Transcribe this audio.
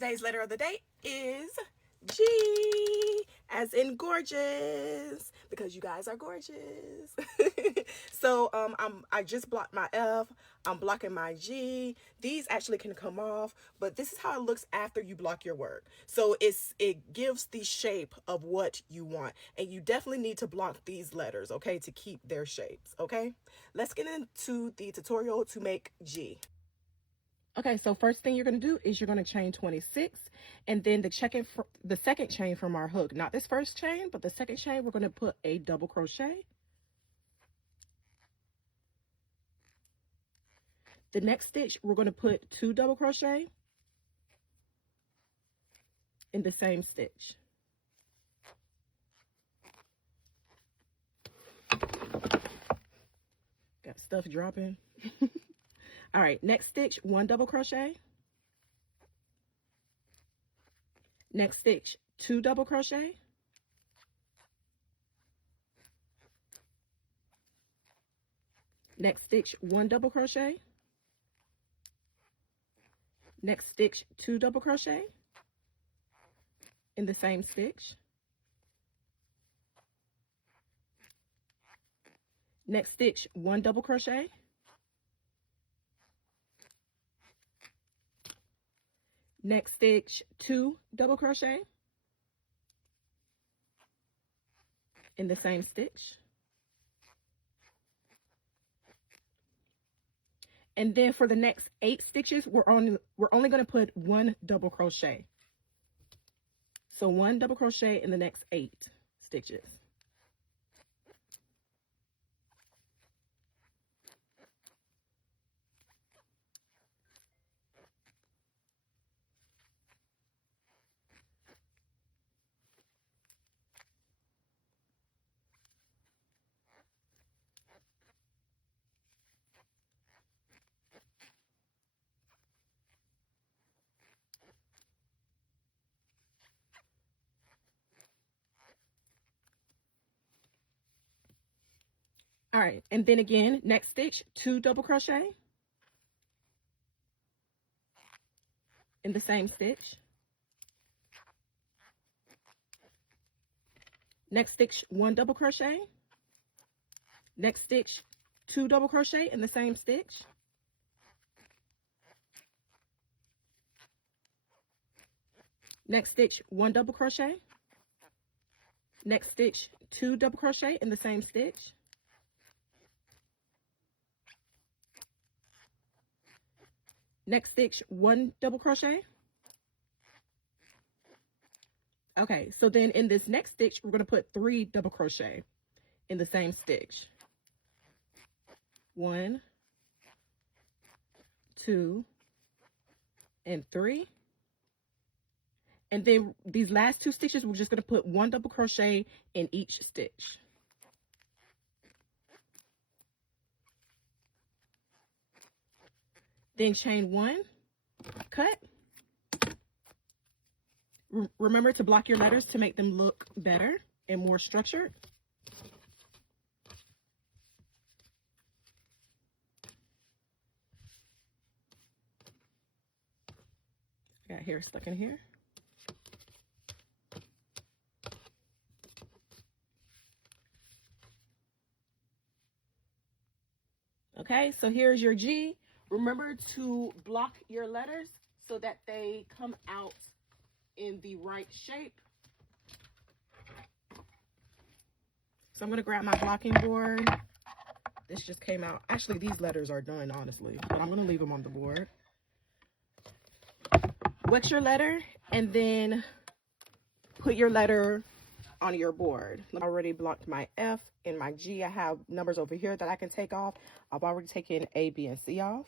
Today's letter of the day is G, as in gorgeous, because you guys are gorgeous. So I just blocked my F. I'm blocking my G. These actually can come off, but this is how it looks after you block your work. So it gives the shape of what you want, and you definitely need to block these letters, okay, to keep their shapes. Okay, let's get into the tutorial to make G. Okay, so first thing you're going to do is you're going to chain 26, and then the second chain from our hook, not this first chain, but the second chain, we're going to put a double crochet. The next stitch, we're going to put 2 double crochet in the same stitch. Got stuff dropping. All right, next stitch, 1 double crochet. Next stitch, 2 double crochet. Next stitch, 1 double crochet. Next stitch, 2 double crochet in the same stitch. Next stitch, 1 double crochet. Next stitch, 2 double crochet in the same stitch. And then for the next 8 stitches, we're only going to put 1 double crochet. So 1 double crochet in the next 8 stitches. All right, and then again, next stitch, 2 double crochet in the same stitch. Next stitch, 1 double crochet. Next stitch, 2 double crochet in the same stitch. Next stitch, 1 double crochet. Next stitch, 2 double crochet in the same stitch. Next stitch, 1 double crochet. Okay, so then in this next stitch, we're going to put 3 double crochet in the same stitch. 1, 2, and 3. And then these last 2 stitches, we're just going to put 1 double crochet in each stitch. Then chain 1, cut. Remember to block your letters to make them look better and more structured. Got hair stuck in here. Okay, so here's your G. Remember to block your letters so that they come out in the right shape. So I'm going to grab my blocking board. This just came out. Actually, these letters are done, honestly, but I'm going to leave them on the board. Wet your letter and then put your letter on your board. I already blocked my F and my G. I have numbers over here that I can take off. I've already taken A, B, and C off.